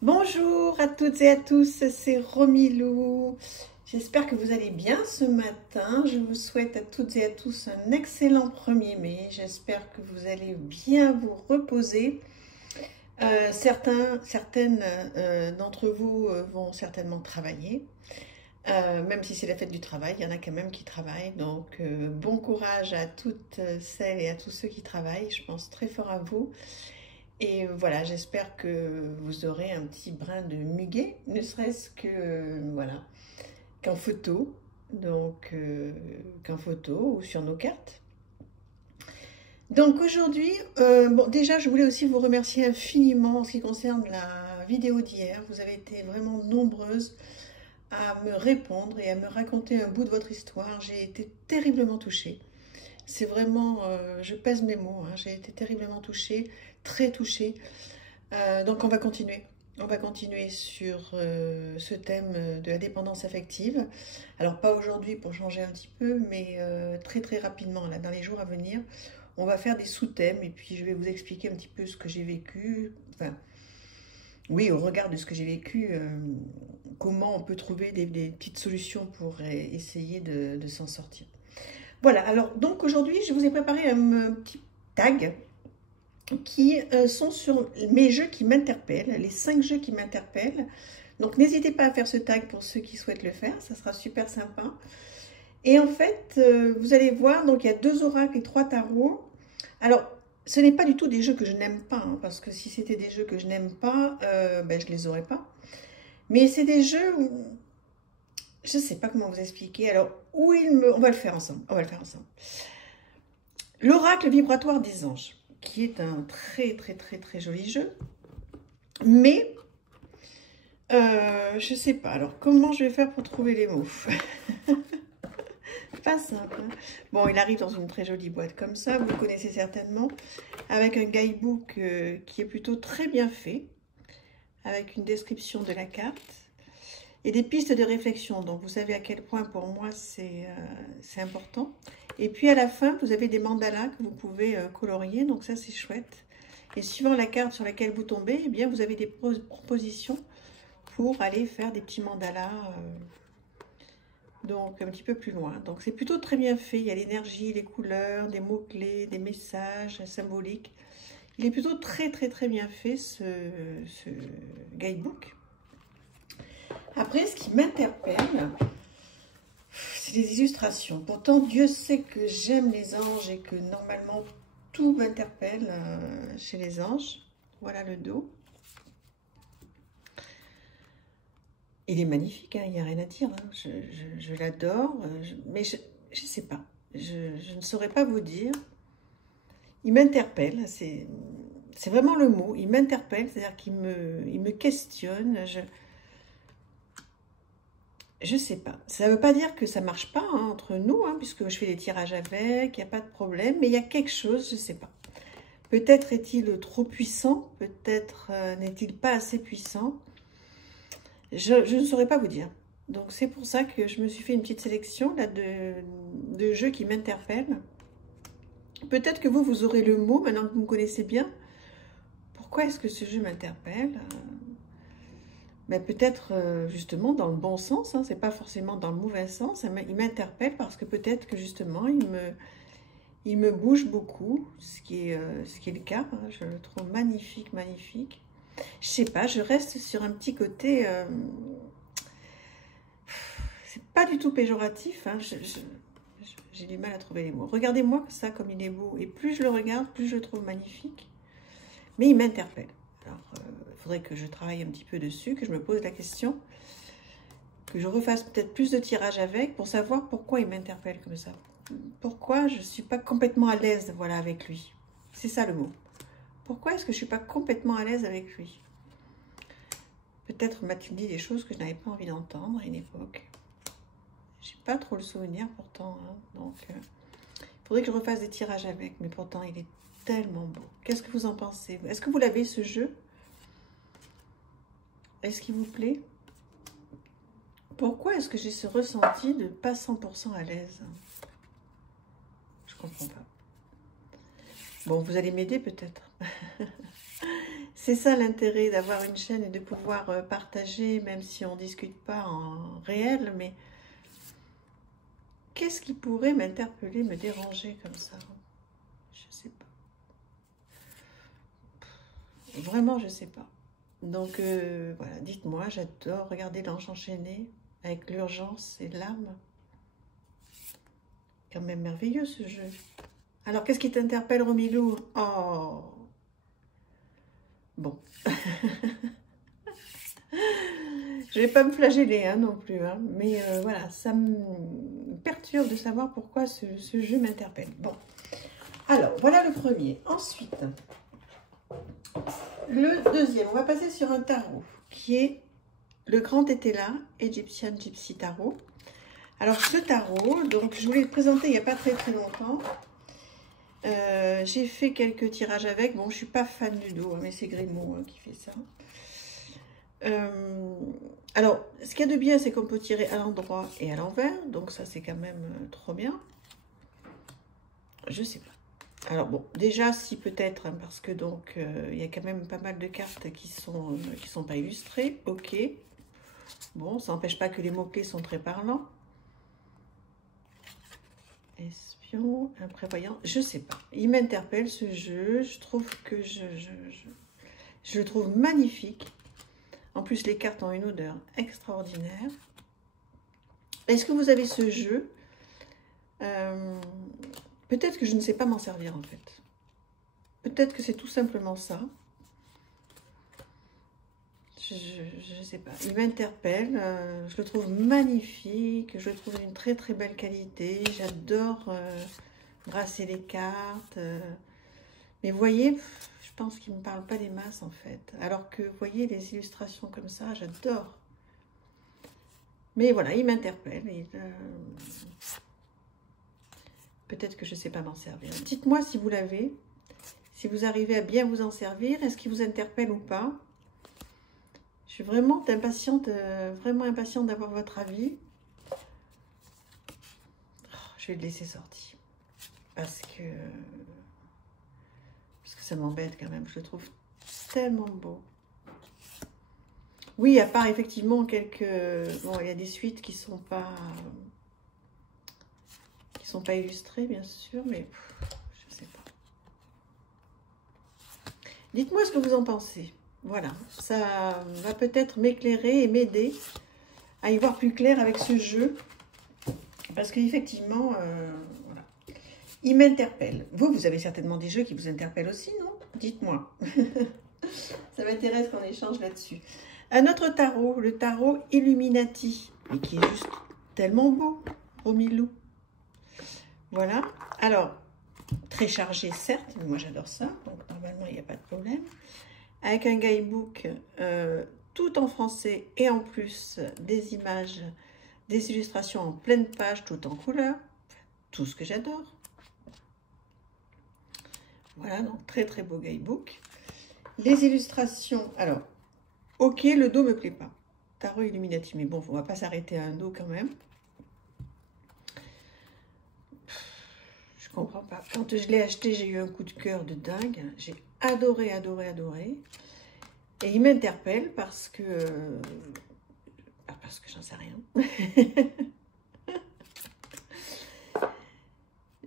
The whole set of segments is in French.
Bonjour à toutes et à tous, c'est Romilou. J'espère que vous allez bien ce matin. Je vous souhaite à toutes et à tous un excellent 1er mai. J'espère que vous allez bien vous reposer. Certaines d'entre vous vont certainement travailler. Même si c'est la fête du travail, il y en a quand même qui travaillent. Donc bon courage à toutes celles et à tous ceux qui travaillent. Je pense très fort à vous. Et voilà, j'espère que vous aurez un petit brin de muguet, ne serait-ce que voilà, qu'en photo, donc qu'en photo ou sur nos cartes. Donc aujourd'hui, bon déjà je voulais aussi vous remercier infiniment en ce qui concerne la vidéo d'hier. Vous avez été vraiment nombreuses à me répondre et à me raconter un bout de votre histoire. J'ai été terriblement touchée. C'est vraiment, je pèse mes mots, hein, j'ai été terriblement touchée, très touchée. Donc on va continuer. On va continuer sur ce thème de la dépendance affective. Alors pas aujourd'hui pour changer un petit peu, mais très très rapidement, là, dans les jours à venir, on va faire des sous-thèmes et puis je vais vous expliquer un petit peu ce que j'ai vécu. Enfin, oui, au regard de ce que j'ai vécu, comment on peut trouver des petites solutions pour essayer de s'en sortir. Voilà, alors donc aujourd'hui, je vous ai préparé un petit tag qui sont sur mes jeux qui m'interpellent, les 5 jeux qui m'interpellent. Donc n'hésitez pas à faire ce tag pour ceux qui souhaitent le faire, ça sera super sympa. Et en fait, vous allez voir, donc il y a 2 oracles et 3 tarots. Alors, ce n'est pas du tout des jeux que je n'aime pas, hein, parce que si c'était des jeux que je n'aime pas, ben, je ne les aurais pas. Mais c'est des jeux où, je ne sais pas comment vous expliquer, alors, où on va le faire ensemble, on va le faire ensemble. L'oracle vibratoire des anges, qui est un très très très très joli jeu, mais je sais pas, alors comment je vais faire pour trouver les mots? Pas simple, hein. Bon, il arrive dans une très jolie boîte comme ça, vous le connaissez certainement, avec un guidebook qui est plutôt très bien fait, avec une description de la carte et des pistes de réflexion, donc vous savez à quel point pour moi c'est important. Et puis à la fin, vous avez des mandalas que vous pouvez colorier, donc ça c'est chouette. Et suivant la carte sur laquelle vous tombez, eh bien vous avez des propositions pour aller faire des petits mandalas, donc un petit peu plus loin. Donc c'est plutôt très bien fait, il y a l'énergie, les couleurs, des mots-clés, des messages symboliques. Il est plutôt très très très bien fait ce guidebook. Après, ce qui m'interpelle, c'est les illustrations. Pourtant, Dieu sait que j'aime les anges et que normalement, tout m'interpelle chez les anges. Voilà le dos. Il est magnifique, hein, il n'y a rien à dire. Hein. Je l'adore, mais je ne sais pas. Je ne saurais pas vous dire. Il m'interpelle, c'est vraiment le mot. Il m'interpelle, c'est-à-dire qu'il me questionne. Je sais pas. Ça ne veut pas dire que ça marche pas hein, entre nous, hein, puisque je fais des tirages avec, il n'y a pas de problème, mais il y a quelque chose, je ne sais pas. Peut-être est-il trop puissant, peut-être n'est-il pas assez puissant. Je ne saurais pas vous dire. Donc c'est pour ça que je me suis fait une petite sélection là, de jeux qui m'interpellent. Peut-être que vous aurez le mot, maintenant que vous me connaissez bien. Pourquoi est-ce que ce jeu m'interpelle? Mais peut-être justement dans le bon sens, hein, c'est pas forcément dans le mauvais sens. Il m'interpelle parce que peut-être que justement il me bouge beaucoup, ce qui est le cas. Hein, je le trouve magnifique, magnifique. Je sais pas, je reste sur un petit côté. C'est pas du tout péjoratif. Hein, j'ai du mal à trouver les mots. Regardez-moi ça comme il est beau. Et plus je le regarde, plus je le trouve magnifique. Mais il m'interpelle. Alors, il faudrait que je travaille un petit peu dessus, que je me pose la question, que je refasse peut-être plus de tirages avec pour savoir pourquoi il m'interpelle comme ça. Pourquoi je ne suis pas complètement à l'aise voilà, avec lui. C'est ça le mot. Pourquoi est-ce que je ne suis pas complètement à l'aise avec lui? Peut-être m'a-t-il dit des choses que je n'avais pas envie d'entendre à une époque. Je n'ai pas trop le souvenir pourtant. Hein, donc, il faudrait que je refasse des tirages avec, mais pourtant il est tellement beau. Qu'est-ce que vous en pensez? Est-ce que vous l'avez ce jeu? Est-ce qu'il vous plaît? Pourquoi est-ce que j'ai ce ressenti de pas 100% à l'aise? Je comprends pas. Bon, vous allez m'aider peut-être. C'est ça l'intérêt d'avoir une chaîne et de pouvoir partager, même si on ne discute pas en réel, mais qu'est-ce qui pourrait m'interpeller, me déranger comme ça? Je sais pas. Vraiment, je sais pas. Donc, voilà, dites-moi, j'adore regarder l'ange enchaîné avec l'urgence et l'âme. Quand même merveilleux ce jeu. Alors, qu'est-ce qui t'interpelle, Romilou? Oh, bon. Je vais pas me flageller hein, non plus, hein, mais voilà, ça me perturbe de savoir pourquoi ce jeu m'interpelle. Bon, alors, voilà le premier. Ensuite, le deuxième, on va passer sur un tarot qui est le Grand Étela, Egyptian Gypsy Tarot. Alors, ce tarot, donc je vous l'ai présenté il n'y a pas très longtemps. J'ai fait quelques tirages avec. Bon, je suis pas fan du dos, hein, mais c'est Grimaud hein, qui fait ça. Alors, ce qu'il y a de bien, c'est qu'on peut tirer à l'endroit et à l'envers. Donc ça, c'est quand même trop bien. Je sais pas. Alors bon, déjà, si peut-être, hein, parce que donc, il y a quand même pas mal de cartes qui sont pas illustrées. Ok. Bon, ça n'empêche pas que les mots-clés sont très parlants. Espion, imprévoyant, je sais pas. Il m'interpelle ce jeu. Je trouve que je le trouve magnifique. En plus, les cartes ont une odeur extraordinaire. Est-ce que vous avez ce jeu? Peut-être que je ne sais pas m'en servir en fait. Peut-être que c'est tout simplement ça. Je ne sais pas. Il m'interpelle. Je le trouve magnifique. Je le trouve d'une très belle qualité. J'adore brasser les cartes. Mais vous voyez, je pense qu'il ne me parle pas des masses en fait. Alors que, vous voyez, les illustrations comme ça, j'adore. Mais voilà, il m'interpelle. Peut-être que je ne sais pas m'en servir. Dites-moi si vous l'avez, si vous arrivez à bien vous en servir. Est-ce qu'il vous interpelle ou pas? Je suis vraiment impatiente d'avoir votre avis. Oh, je vais le laisser sortir. Parce que ça m'embête quand même. Je le trouve tellement beau. Oui, à part effectivement quelques... Bon, il y a des suites qui sont pas illustrées, bien sûr, mais je sais pas. Dites-moi ce que vous en pensez. Voilà, ça va peut-être m'éclairer et m'aider à y voir plus clair avec ce jeu. Parce qu'effectivement, voilà. Il m'interpelle. Vous avez certainement des jeux qui vous interpellent aussi, non? Dites-moi. Ça m'intéresse qu'on échange là-dessus. Un autre tarot, le tarot Illuminati, mais qui est juste tellement beau, Romilou. Voilà. Alors, très chargé, certes, mais moi j'adore ça, donc normalement il n'y a pas de problème. Avec un guidebook tout en français et en plus des images, des illustrations en pleine page, tout en couleur. Tout ce que j'adore. Voilà, donc très beau guidebook. Les illustrations, alors, ok, le dos me plaît pas. Tarot Illuminati, mais bon, on va pas s'arrêter à un dos quand même. Je comprends pas. Quand je l'ai acheté, j'ai eu un coup de cœur de dingue. J'ai adoré. Et il m'interpelle parce que j'en sais rien.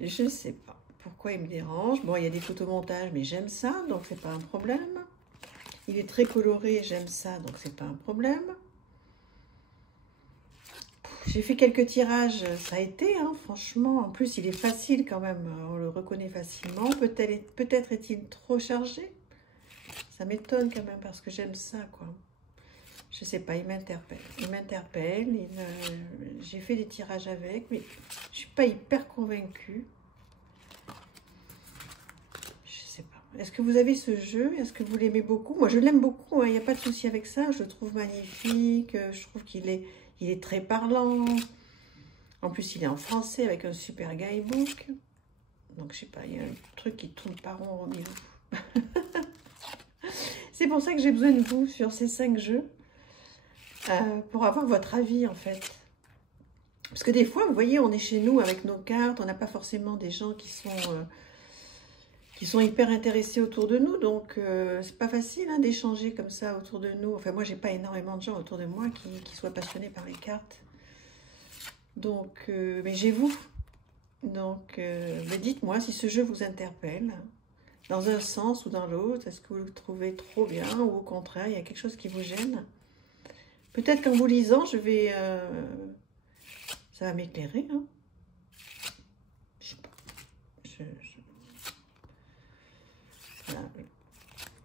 Je sais pas pourquoi il me dérange. Bon, il y a des photomontages, mais j'aime ça, donc c'est pas un problème. Il est très coloré, j'aime ça, donc c'est pas un problème. J'ai fait quelques tirages, ça a été, hein, franchement. En plus, il est facile quand même, on le reconnaît facilement. Peut-être est-il trop chargé. Ça m'étonne quand même parce que j'aime ça, quoi. Je sais pas, il m'interpelle. J'ai fait des tirages avec, mais je suis pas hyper convaincue. Je sais pas. Est-ce que vous avez ce jeu? Est-ce que vous l'aimez beaucoup? Moi, je l'aime beaucoup, hein, il n'y a pas de souci avec ça. Je le trouve magnifique. Je trouve qu'il est très parlant. En plus, il est en français avec un super guidebook. Donc, je sais pas, il y a un truc qui tourne pas rond au milieu. C'est pour ça que j'ai besoin de vous sur ces 5 jeux. Pour avoir votre avis, en fait. Parce que des fois, vous voyez, on est chez nous avec nos cartes. On n'a pas forcément des gens qui qui sont hyper intéressés autour de nous. Donc, c'est pas facile hein, d'échanger comme ça autour de nous. Enfin, moi, j'ai pas énormément de gens autour de moi qui soient passionnés par les cartes. Donc, mais j'ai vous. Donc, mais dites-moi si ce jeu vous interpelle, dans un sens ou dans l'autre. Est-ce que vous le trouvez trop bien ou au contraire, il y a quelque chose qui vous gêne? Peut-être qu'en vous lisant, ça va m'éclairer. Hein. Je sais pas. Voilà.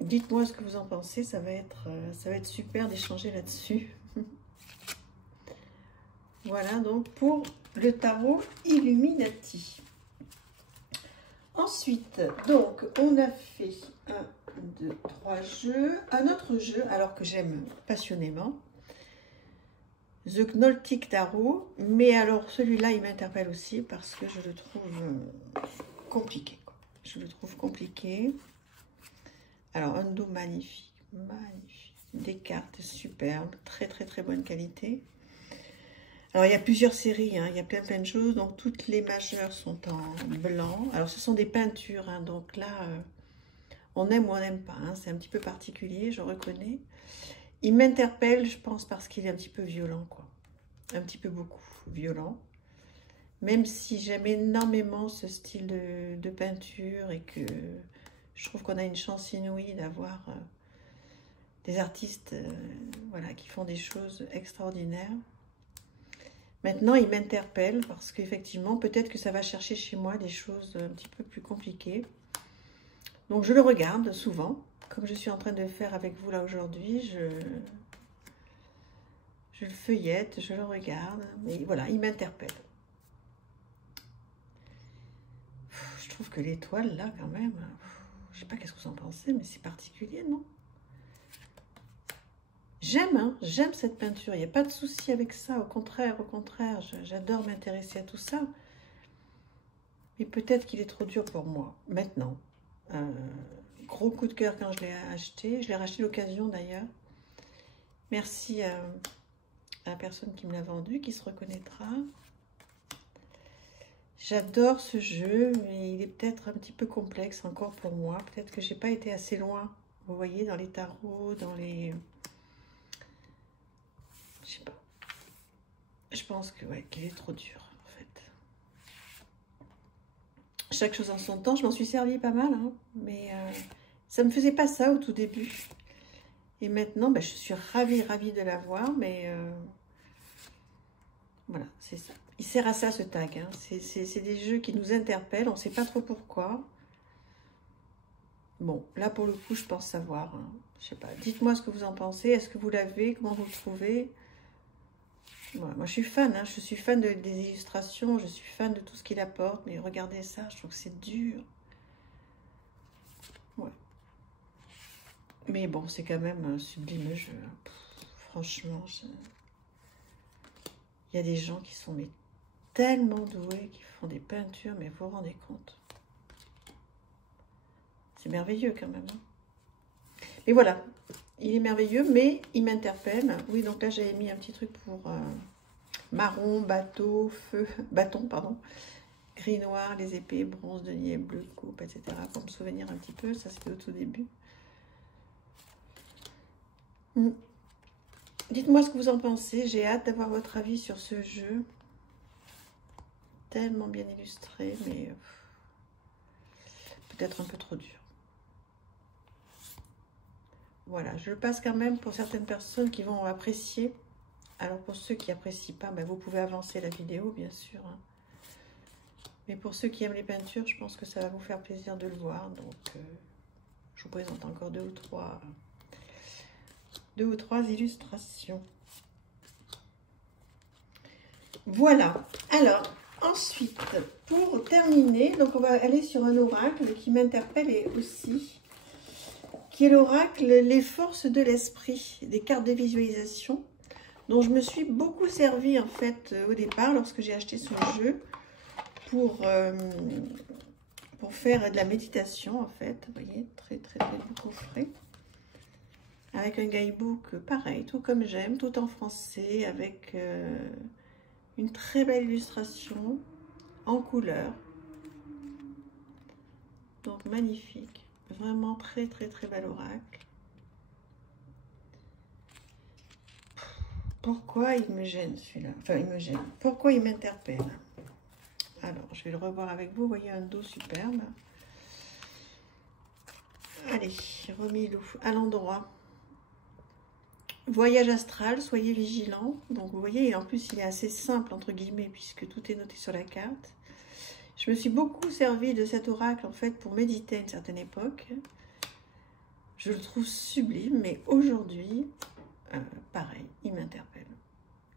Dites-moi ce que vous en pensez. Ça va être super d'échanger là-dessus. Voilà donc pour le tarot Illuminati. Ensuite, donc, on a fait 1, 2, 3 jeux. Un autre jeu, alors que j'aime passionnément, The Gnoltic Tarot. Mais alors, celui-là, il m'interpelle aussi parce que je le trouve compliqué. Je le trouve compliqué. Alors, un dos magnifique, magnifique. Des cartes superbes, très, très, très bonne qualité. Alors, il y a plusieurs séries, hein, il y a plein de choses. Donc, toutes les majeures sont en blanc. Alors, ce sont des peintures. Hein, donc là, on aime ou on n'aime pas. Hein, c'est un petit peu particulier, je reconnais. Il m'interpelle, je pense, parce qu'il est un petit peu violent, quoi. Un petit peu beaucoup violent. Même si j'aime énormément ce style de peinture et que je trouve qu'on a une chance inouïe d'avoir des artistes voilà, qui font des choses extraordinaires. Maintenant, il m'interpelle parce qu'effectivement, peut-être que ça va chercher chez moi des choses un petit peu plus compliquées. Donc, je le regarde souvent, comme je suis en train de faire avec vous là aujourd'hui. Je le feuillette, je le regarde. Mais voilà, il m'interpelle. Je trouve que l'étoile, là, quand même, je sais pas qu'est-ce que vous en pensez, mais c'est particulier, non? J'aime, hein, j'aime cette peinture, il n'y a pas de souci avec ça, au contraire, j'adore m'intéresser à tout ça. Mais peut-être qu'il est trop dur pour moi, maintenant. Gros coup de cœur quand je l'ai acheté, je l'ai racheté l'occasion d'ailleurs. Merci à la personne qui me l'a vendu, qui se reconnaîtra. J'adore ce jeu, mais il est peut-être un petit peu complexe encore pour moi. Peut-être que j'ai pas été assez loin, vous voyez, dans les tarots, dans les... Je sais pas. Je pense que ouais, qu'il est trop dur, en fait. Chaque chose en son temps, je m'en suis servi pas mal, hein, mais ça me faisait pas ça au tout début. Et maintenant, bah, je suis ravie de l'avoir, mais voilà, c'est ça. Il sert à ça, ce tag. Hein. C'est des jeux qui nous interpellent, on ne sait pas trop pourquoi. Bon, là, pour le coup, je pense savoir. Hein. Je sais pas. Dites-moi ce que vous en pensez. Est-ce que vous l'avez? Comment vous le trouvez? Voilà, moi, je suis fan. Hein. Je suis fan des illustrations. Je suis fan de tout ce qu'il apporte. Mais regardez ça, je trouve que c'est dur. Ouais. Mais bon, c'est quand même un sublime jeu. Hein. Pff, franchement, il y a des gens qui sont mais, tellement doués, qui font des peintures, mais vous vous rendez compte? C'est merveilleux quand même. Hein. Et voilà, il est merveilleux, mais il m'interpelle. Oui, donc là, j'avais mis un petit truc pour marron, bateau, feu, bâton, pardon. Gris, noir, les épées, bronze, denier, bleu, coupe, etc. Pour me souvenir un petit peu, ça c'était au tout début. Dites-moi ce que vous en pensez. J'ai hâte d'avoir votre avis sur ce jeu. Tellement bien illustré, mais peut-être un peu trop dur. Voilà, je le passe quand même pour certaines personnes qui vont apprécier. Alors pour ceux qui n'apprécient pas, ben vous pouvez avancer la vidéo, bien sûr. Hein. Mais pour ceux qui aiment les peintures, je pense que ça va vous faire plaisir de le voir. Donc, je vous présente encore deux ou trois illustrations. Voilà. Alors, ensuite, pour terminer, donc on va aller sur un oracle qui m'interpelle aussi, qui est l'oracle Les forces de l'esprit, des cartes de visualisation, dont je me suis beaucoup servi en fait au départ lorsque j'ai acheté ce jeu pour faire de la méditation en fait. Vous voyez, très beau coffret. Avec un guidebook pareil, tout comme j'aime, tout en français, avec une très belle illustration en couleur. Donc magnifique. Vraiment très très très bel oracle. Pourquoi il me gêne celui-là? Enfin, il me gêne. Pourquoi il m'interpelle? Alors, je vais le revoir avec vous. Vous voyez un dos superbe. Allez, remis à l'endroit. Voyage astral, soyez vigilants. Donc, vous voyez, en plus, il est assez simple, entre guillemets, puisque tout est noté sur la carte. Je me suis beaucoup servi de cet oracle, en fait, pour méditer à une certaine époque. Je le trouve sublime, mais aujourd'hui... pareil, il m'interpelle.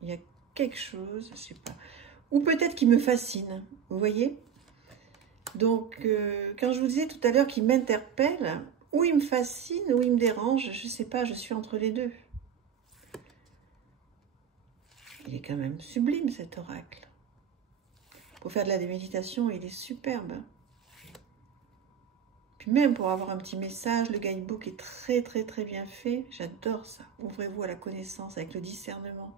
Il y a quelque chose, je sais pas. Ou peut-être qu'il me fascine, vous voyez? Donc, quand je vous disais tout à l'heure qu'il m'interpelle, ou il me fascine, ou il me dérange, je sais pas, je suis entre les deux. Il est quand même sublime cet oracle. Pour faire de la méditation, il est superbe. Même pour avoir un petit message, le guidebook est très très très bien fait. J'adore ça. Ouvrez-vous à la connaissance avec le discernement.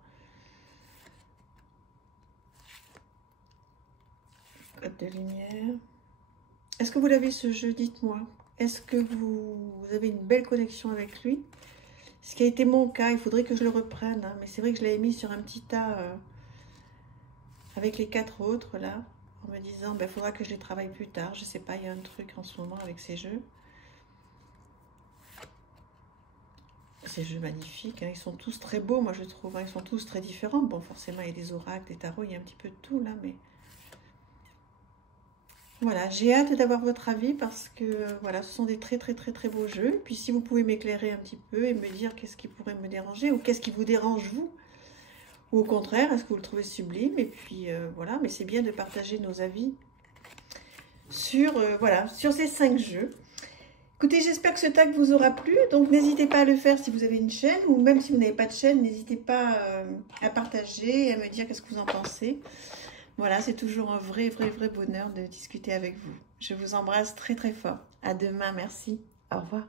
Code de lumière. Est-ce que vous l'avez ce jeu? Dites-moi. Est-ce que vous avez une belle connexion avec lui? Ce qui a été mon cas, il faudrait que je le reprenne. Hein, mais c'est vrai que je l'avais mis sur un petit tas avec les 4 autres là. En me disant, il faudra que je les travaille plus tard. Je sais pas, il y a un truc en ce moment avec ces jeux. Ces jeux magnifiques, hein, ils sont tous très beaux, moi je trouve. Hein, ils sont tous très différents. Bon, forcément, il y a des oracles, des tarots, il y a un petit peu de tout là, mais... Voilà, j'ai hâte d'avoir votre avis parce que, voilà, ce sont des très très très très beaux jeux. Puis si vous pouvez m'éclairer un petit peu et me dire qu'est-ce qui pourrait me déranger ou qu'est-ce qui vous dérange vous. Ou au contraire, est-ce que vous le trouvez sublime? Et puis, voilà, mais c'est bien de partager nos avis sur, voilà, sur ces 5 jeux. Écoutez, j'espère que ce tag vous aura plu, donc n'hésitez pas à le faire si vous avez une chaîne, ou même si vous n'avez pas de chaîne, n'hésitez pas à partager et à me dire qu'est-ce que vous en pensez. Voilà, c'est toujours un vrai bonheur de discuter avec vous. Je vous embrasse très très fort. À demain, merci. Au revoir.